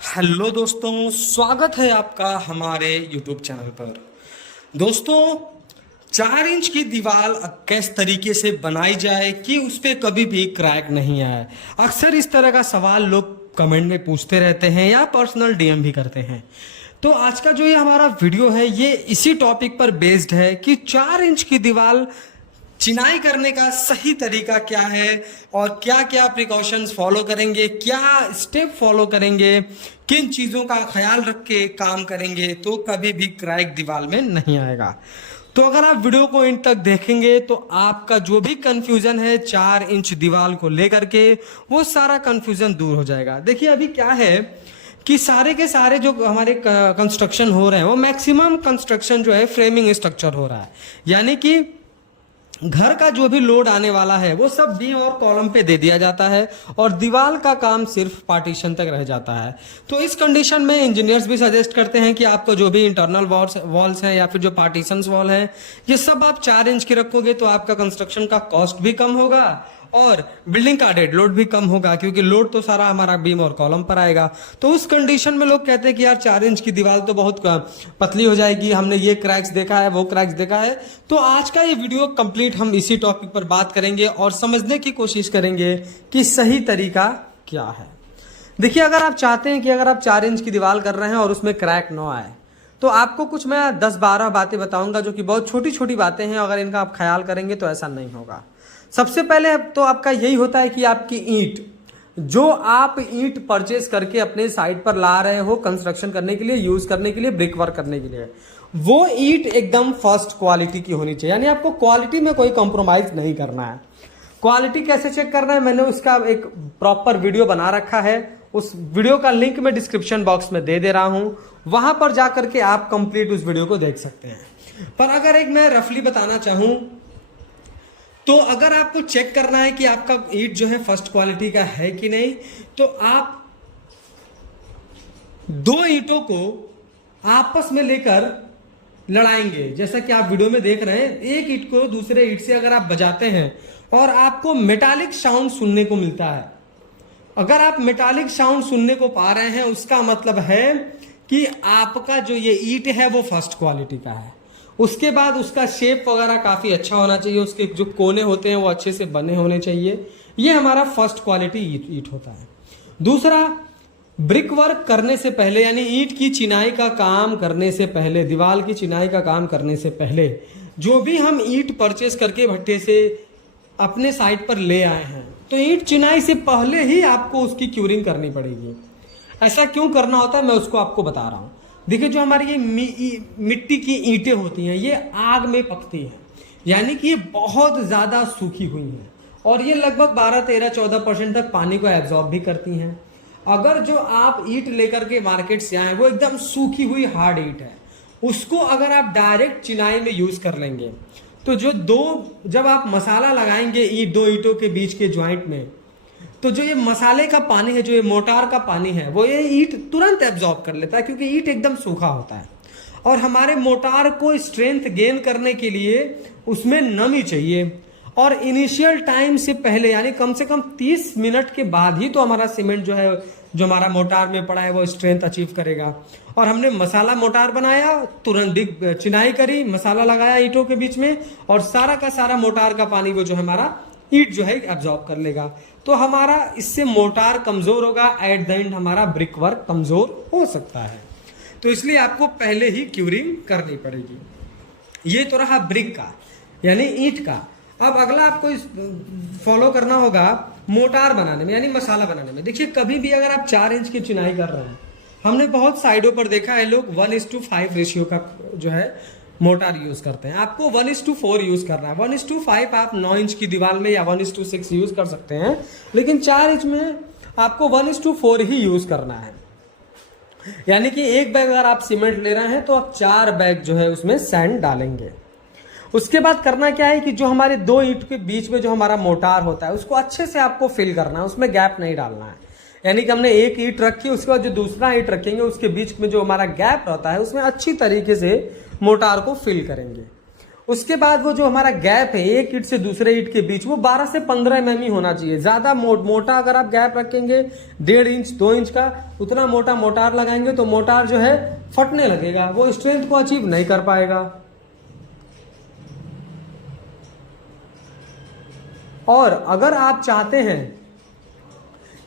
Hello दोस्तों, स्वागत है आपका हमारे YouTube चैनल पर। दोस्तों, 4 इंच की दीवार किस तरीके से बनाई जाए कि उस पर कभी भी क्रैक नहीं आए। अक्सर इस तरह का सवाल लोग कमेंट में पूछते रहते हैं या पर्सनल डीएम भी करते हैं। तो आज का जो ये हमारा वीडियो है ये इसी टॉपिक पर बेस्ड है कि 4 इंच की दीवार चिनाई करने का सही तरीका क्या है और क्या क्या प्रिकॉशंस फॉलो करेंगे, क्या स्टेप फॉलो करेंगे, किन चीज़ों का ख्याल रख के काम करेंगे तो कभी भी क्रैक दीवार में नहीं आएगा। तो अगर आप वीडियो को इन तक देखेंगे तो आपका जो भी कंफ्यूजन है 4 इंच दीवार को लेकर के वो सारा कंफ्यूजन दूर हो जाएगा। देखिए अभी क्या है कि सारे के सारे जो हमारे कंस्ट्रक्शन हो रहे हैं वो मैक्सिमम कंस्ट्रक्शन जो है फ्रेमिंग स्ट्रक्चर हो रहा है, यानी कि घर का जो भी लोड आने वाला है वो सब बीम और कॉलम पे दे दिया जाता है और दीवार का काम सिर्फ पार्टीशन तक रह जाता है। तो इस कंडीशन में इंजीनियर्स भी सजेस्ट करते हैं कि आपको जो भी इंटरनल वॉल्स हैं या फिर जो पार्टीशंस वॉल है ये सब आप 4 इंच की रखोगे तो आपका कंस्ट्रक्शन का कॉस्ट भी कम होगा और बिल्डिंग का डेड लोड भी कम होगा, क्योंकि लोड तो सारा हमारा बीम और कॉलम पर आएगा। तो उस कंडीशन में लोग कहते हैं कि यार 4 इंच की दीवार तो बहुत पतली हो जाएगी, हमने ये क्रैक्स देखा है वो क्रैक्स देखा है। तो आज का ये वीडियो कंप्लीट हम इसी टॉपिक पर बात करेंगे और समझने की कोशिश करेंगे कि सही तरीका क्या है। देखिए, अगर आप चाहते हैं कि अगर आप 4 इंच की दीवार कर रहे हैं और उसमें क्रैक ना आए तो आपको कुछ मैं 10-12 बातें बताऊंगा जो कि बहुत छोटी छोटी बातें हैं। अगर इनका आप ख्याल करेंगे तो ऐसा नहीं होगा। सबसे पहले तो आपका यही होता है कि आपकी ईंट, जो आप ईंट परचेस करके अपने साइट पर ला रहे हो कंस्ट्रक्शन करने के लिए, यूज करने के लिए, ब्रिक वर्क करने के लिए, वो ईंट एकदम फर्स्ट क्वालिटी की होनी चाहिए। यानी आपको क्वालिटी में कोई कॉम्प्रोमाइज नहीं करना है। क्वालिटी कैसे चेक करना है मैंने उसका एक प्रॉपर वीडियो बना रखा है। उस वीडियो का लिंक मैं डिस्क्रिप्शन बॉक्स में दे रहा हूं, वहां पर जाकर के आप कंप्लीट उस वीडियो को देख सकते हैं। पर अगर एक मैं रफली बताना चाहूं तो अगर आपको चेक करना है कि आपका ईंट जो है फर्स्ट क्वालिटी का है कि नहीं, तो आप 2 ईंटों को आपस में लेकर लड़ाएंगे। जैसा कि आप वीडियो में देख रहे हैं, एक ईंट को दूसरे ईंट से अगर आप बजाते हैं और आपको मेटालिक साउंड सुनने को मिलता है, अगर आप मेटालिक साउंड सुनने को पा रहे हैं उसका मतलब है कि आपका जो ये ईंट है वो फर्स्ट क्वालिटी का है। उसके बाद उसका शेप वगैरह काफ़ी अच्छा होना चाहिए, उसके जो कोने होते हैं वो अच्छे से बने होने चाहिए। ये हमारा फर्स्ट क्वालिटी ईंट होता है। दूसरा, ब्रिक वर्क करने से पहले, यानी ईंट की चिनाई का काम करने से पहले, दीवार की चिनाई का काम करने से पहले, जो भी हम ईंट परचेस करके भट्टे से अपने साइट पर ले आए हैं तो ईंट चिनाई से पहले ही आपको उसकी क्यूरिंग करनी पड़ेगी। ऐसा क्यों करना होता है मैं उसको आपको बता रहा हूँ। देखिए, जो हमारी ये मिट्टी की ईंटें होती हैं ये आग में पकती हैं, यानी कि ये बहुत ज़्यादा सूखी हुई हैं और ये लगभग 12-13-14% तक पानी को एब्जॉर्ब भी करती हैं। अगर जो आप ईंट लेकर के मार्केट से आए वो एकदम सूखी हुई हार्ड ईंट है, उसको अगर आप डायरेक्ट चिनाई में यूज कर लेंगे तो जब आप मसाला लगाएंगे 2 ईंटों के बीच के ज्वाइंट में, तो जो ये मसाले का पानी है, जो ये मोटार का पानी है, वो ये ईंट तुरंत एब्जॉर्ब कर लेता है, क्योंकि ईंट एकदम सूखा होता है। और हमारे मोटार को स्ट्रेंथ गेन करने के लिए उसमें नमी चाहिए और इनिशियल टाइम से पहले, यानी कम से कम 30 मिनट के बाद ही तो हमारा सीमेंट जो है, जो हमारा मोटार में पड़ा है, वो स्ट्रेंथ अचीव करेगा। और हमने मसाला मोटार बनाया, तुरंत चिनाई करी, मसाला लगाया ईंटों के बीच में और सारा का सारा मोटार का पानी वो जो हमारा ईंट जो है एब्जॉर्ब कर लेगा। तो हमारा इससे मोटार कमजोर होगा, एट द एंड हमारा ब्रिक वर्क कमजोर हो सकता है। तो इसलिए आपको पहले ही क्यूरिंग करनी पड़ेगी। ये तो रहा ब्रिक का, यानी ईंट का। अब अगला आपको फॉलो करना होगा मोटार बनाने में, यानी मसाला बनाने में। देखिए, कभी भी अगर आप 4 इंच की चिनाई कर रहे हैं, हमने बहुत साइडों पर देखा है लोग 1:5 रेशियो का जो है मोटार यूज करते हैं। आपको 1:4 यूज करना है। 1:5 आप 9 इंच की दीवार में या 1:6 यूज कर सकते हैं, लेकिन 4 इंच में आपको 1:4 ही यूज करना है। यानी कि एक बैग अगर आप सीमेंट ले रहे हैं तो आप 4 बैग जो है उसमें सैंड डालेंगे। उसके बाद करना क्या है कि जो हमारे 2 ईंट के बीच में जो हमारा मोटार होता है उसको अच्छे से आपको फिल करना है, उसमें गैप नहीं डालना है। यानी कि हमने एक ईंट रखी, उसके बाद जो दूसरा ईंट रखेंगे उसके बीच में जो हमारा गैप रहता है उसमें अच्छी तरीके से मोटार को फिल करेंगे। उसके बाद वो जो हमारा गैप है एक ईंट से दूसरे ईंट के बीच, वो 12 से 15 mm ही होना चाहिए। ज्यादा मोटा अगर आप गैप रखेंगे 1.5 इंच 2 इंच का, उतना मोटा मोटार लगाएंगे तो मोटार जो है फटने लगेगा, वो स्ट्रेंथ को अचीव नहीं कर पाएगा। और अगर आप चाहते हैं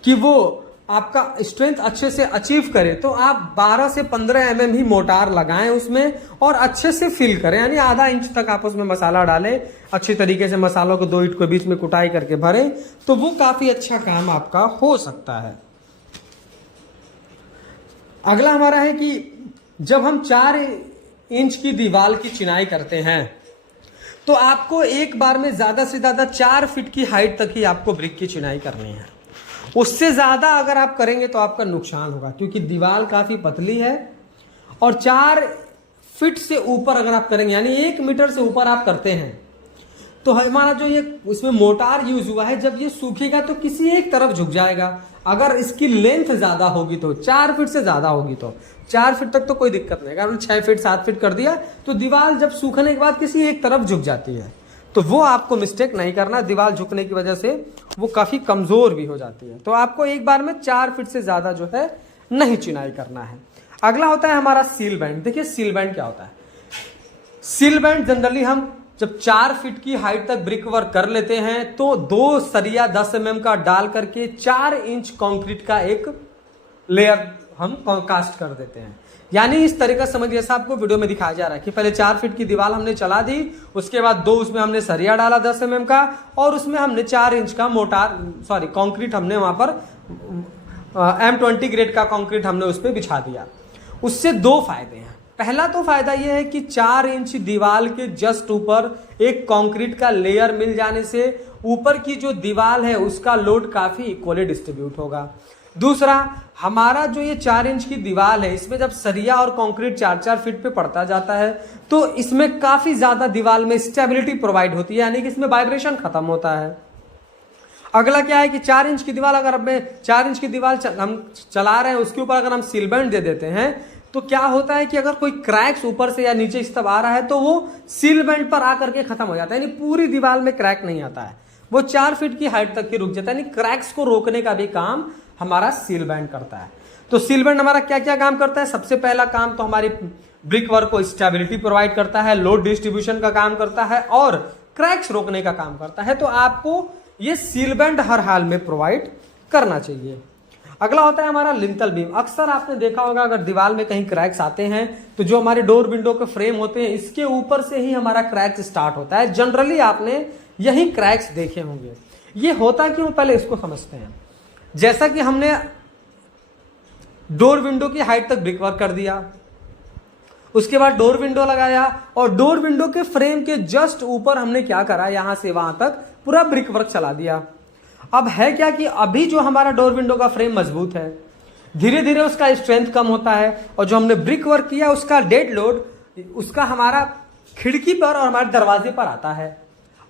कि वो आपका स्ट्रेंथ अच्छे से अचीव करे तो आप 12 से 15 mm ही मोटार लगाएं उसमें और अच्छे से फिल करें, यानी आधा इंच तक आप उसमें मसाला डालें, अच्छी तरीके से मसालों को 2 ईंट के बीच में कुटाई करके भरें, तो वो काफी अच्छा काम आपका हो सकता है। अगला हमारा है कि जब हम 4 इंच की दीवार की चिनाई करते हैं तो आपको एक बार में ज्यादा से ज्यादा 4 फीट की हाइट तक ही आपको ब्रिक की चिनाई करनी है। उससे ज्यादा अगर आप करेंगे तो आपका नुकसान होगा, क्योंकि दीवार काफी पतली है और 4 फीट से ऊपर अगर आप करेंगे, यानी 1 मीटर से ऊपर आप करते हैं, तो हमारा जो ये उसमें मोटार यूज हुआ है, जब ये सूखेगा तो किसी एक तरफ झुक जाएगा। अगर इसकी लेंथ ज्यादा होगी तो 4 फीट से ज्यादा होगी तो 4 फीट तक तो कोई दिक्कत नहीं, अगर 6 फीट 7 फीट कर दिया तो दीवार जब सूखने के बाद किसी एक तरफ झुक जाती है, तो वो आपको मिस्टेक नहीं करना। दीवार झुकने की वजह से वो काफी कमजोर भी हो जाती है, तो आपको एक बार में 4 फीट से ज्यादा जो है नहीं चिनाई करना है। अगला होता है हमारा सील बैंड। देखिए सील बैंड क्या होता है। सील बैंड जनरली हम जब 4 फीट की हाइट तक ब्रिक वर्क कर लेते हैं तो 2 सरिया 10 mm का डाल करके 4 इंच कंक्रीट का एक लेयर हम कास्ट कर देते हैं। यानी इस तरीका समझिए, जैसा आपको वीडियो में दिखाया जा रहा है कि पहले 4 फीट की दीवार हमने चला दी, उसके बाद 2 उसमें हमने सरिया डाला 10 mm का, और उसमें हमने 4 इंच का कंक्रीट हमने वहां पर M20 ग्रेड का कंक्रीट हमने उस पर बिछा दिया। उससे 2 फायदे हैं। पहला तो फायदा यह है कि 4 इंच दीवार के जस्ट ऊपर एक कंक्रीट का लेयर मिल जाने से ऊपर की जो दीवार है उसका लोड काफी इक्वली डिस्ट्रीब्यूट होगा। दूसरा, हमारा जो ये 4 इंच की दीवार है, इसमें जब सरिया और कंक्रीट 4-4 फीट पे पड़ता जाता है तो इसमें काफी ज्यादा दीवार में स्टेबिलिटी प्रोवाइड होती है, यानी कि इसमें वाइब्रेशन खत्म होता है। अगला क्या है कि 4 इंच की दीवार, अगर हमें 4 इंच की दीवार हम चला रहे हैं, उसके ऊपर अगर हम सील बैंड दे देते हैं तो क्या होता है कि अगर कोई क्रैक्स ऊपर से या नीचे इस तरफ आ रहा है तो वो सील बैंड पर आकर के खत्म हो जाता है, यानी पूरी दीवार में क्रैक नहीं आता है, वो 4 फीट की हाइट तक ही रुक जाता है। यानी क्रैक्स को रोकने का भी काम हमारा सील बैंड करता है। तो सील बैंड हमारा क्या क्या काम करता है। सबसे पहला काम तो हमारी ब्रिक वर्क को स्टेबिलिटी प्रोवाइड करता है, लोड डिस्ट्रीब्यूशन का काम करता है और क्रैक्स रोकने का काम करता है। तो आपको ये सील बैंड हर हाल में प्रोवाइड करना चाहिए। अगला होता है हमारा लिंटल बीम। अक्सर आपने देखा होगा अगर दीवार में कहीं क्रैक्स आते हैं तो जो हमारे डोर विंडो के फ्रेम होते हैं इसके ऊपर से ही हमारा क्रैक स्टार्ट होता है। जनरली आपने यही क्रैक्स देखे होंगे। ये होता क्यों, पहले इसको समझते हैं। जैसा कि हमने डोर विंडो की हाइट तक ब्रिक वर्क कर दिया, उसके बाद डोर विंडो लगाया और डोर विंडो के फ्रेम के जस्ट ऊपर हमने क्या करा, यहां से वहां तक पूरा ब्रिक वर्क चला दिया। अब है क्या कि अभी जो हमारा डोर विंडो का फ्रेम मजबूत है, धीरे धीरे उसका स्ट्रेंथ कम होता है और जो हमने ब्रिक वर्क किया उसका डेड लोड उसका हमारा खिड़की पर और हमारे दरवाजे पर आता है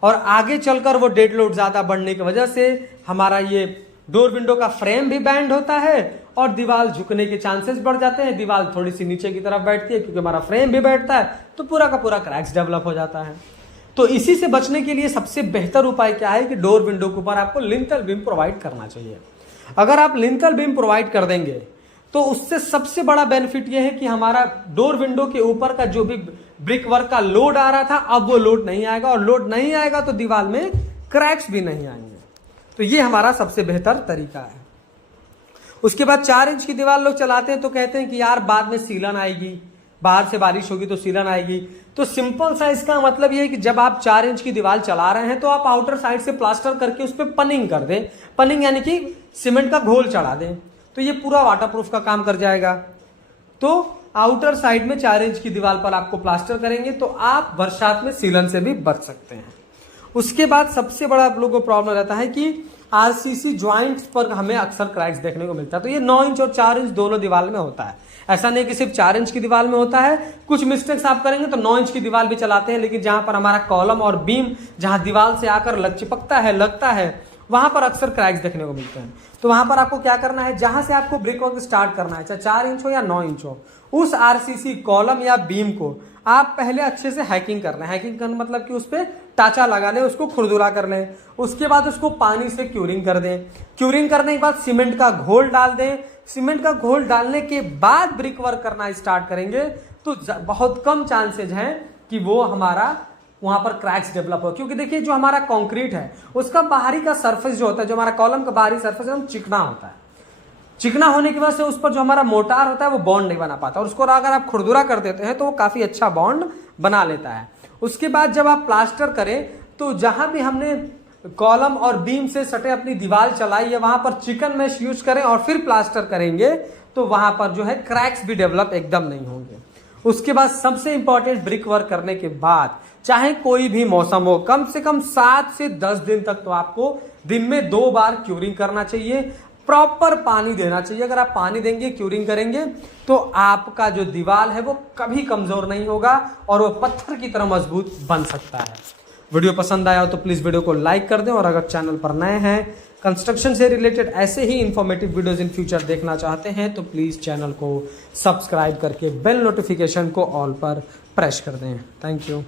और आगे चलकर वो डेड लोड ज्यादा बढ़ने की वजह से हमारा ये डोर विंडो का फ्रेम भी बैंड होता है और दीवार झुकने के चांसेस बढ़ जाते हैं। दीवार थोड़ी सी नीचे की तरफ बैठती है क्योंकि हमारा फ्रेम भी बैठता है, तो पूरा का पूरा क्रैक्स डेवलप हो जाता है। तो इसी से बचने के लिए सबसे बेहतर उपाय क्या है कि डोर विंडो के ऊपर आपको लिंटल बीम प्रोवाइड करना चाहिए। अगर आप लिंटल बीम प्रोवाइड कर देंगे तो उससे सबसे बड़ा बेनिफिट यह है कि हमारा डोर विंडो के ऊपर का जो भी ब्रिक वर्क का लोड आ रहा था अब वो लोड नहीं आएगा, और लोड नहीं आएगा तो दीवार में क्रैक्स भी नहीं आएंगे। तो ये हमारा सबसे बेहतर तरीका है। उसके बाद 4 इंच की दीवार लोग चलाते हैं तो कहते हैं कि यार बाद में सीलन आएगी, बाहर से बारिश होगी तो सीलन आएगी। तो सिंपल सा इसका मतलब ये है कि जब आप 4 इंच की दीवार चला रहे हैं तो आप आउटर साइड से प्लास्टर करके उस पर पनिंग कर दें। पनिंग यानी कि सीमेंट का घोल चढ़ा दें, तो ये पूरा वाटरप्रूफ का काम कर जाएगा। तो आउटर साइड में 4 इंच की दीवार पर आपको प्लास्टर करेंगे तो आप बरसात में सीलन से भी बच सकते हैं। उसके बाद सबसे बड़ा आप लोगों को प्रॉब्लम रहता है कि आरसीसी ज्वाइंट्स पर हमें अक्सर क्रैक्स देखने को मिलता है। तो ये 9 इंच और 4 इंच दोनों दीवार में होता है। ऐसा नहीं कि सिर्फ 4 इंच की दीवार में होता है, कुछ मिस्टेक्स आप करेंगे तो 9 इंच की दीवार भी चलाते हैं, लेकिन जहां पर हमारा कॉलम और बीम जहां दीवार से आकर चिपकता है लगता है वहां पर अक्सर क्रैक्स देखने को मिलते हैं। तो वहां पर आपको क्या करना है, जहां से आपको ब्रिक वर्क स्टार्ट करना है, चाहे 4 इंच हो या 9 इंच हो, उस आरसीसी कॉलम या बीम को आप पहले अच्छे से हैकिंग कर लें। हैकिंग करना मतलब कि उस पर टाचा लगा लें, उसको खुरदुरा कर लें। उसके बाद उसको पानी से क्यूरिंग कर दें। क्यूरिंग करने के बाद सीमेंट का घोल डाल दें। सीमेंट का घोल डालने के बाद ब्रिक वर्क करना स्टार्ट करेंगे तो बहुत कम चांसेज हैं कि वो हमारा वहां पर क्रैक्स डेवलप हो। क्योंकि देखिए जो हमारा कंक्रीट है उसका बाहरी का सरफेस जो होता है, जो हमारा कॉलम का बाहरी सरफेस एकदम चिकना होता है। चिकना होने की वजह से उस पर जो हमारा मोटार होता है वो बॉन्ड नहीं बना पाता, और उसको अगर आप खुरदुरा कर देते हैं तो वो काफी अच्छा बॉन्ड बना लेता है। उसके बाद जब आप प्लास्टर करें तो जहां भी हमने कॉलम और बीम से सटे अपनी दीवार चलाई है वहां पर चिकन मैश यूज करें और फिर प्लास्टर करेंगे तो वहां पर जो है क्रैक्स भी डेवलप एकदम नहीं होंगे। उसके बाद सबसे इंपॉर्टेंट, ब्रिक वर्क करने के बाद चाहे कोई भी मौसम हो, कम से कम 7 से 10 दिन तक तो आपको दिन में 2 बार क्यूरिंग करना चाहिए। प्रॉपर पानी देना चाहिए। अगर आप पानी देंगे, क्यूरिंग करेंगे तो आपका जो दीवार है वो कभी कमजोर नहीं होगा और वो पत्थर की तरह मजबूत बन सकता है। वीडियो पसंद आया हो तो प्लीज वीडियो को लाइक कर दें, और अगर चैनल पर नए हैं, कंस्ट्रक्शन से रिलेटेड ऐसे ही इंफॉर्मेटिव वीडियोस इन फ्यूचर देखना चाहते हैं तो प्लीज चैनल को सब्सक्राइब करके बेल नोटिफिकेशन को ऑल पर प्रेस कर दें। Thank you.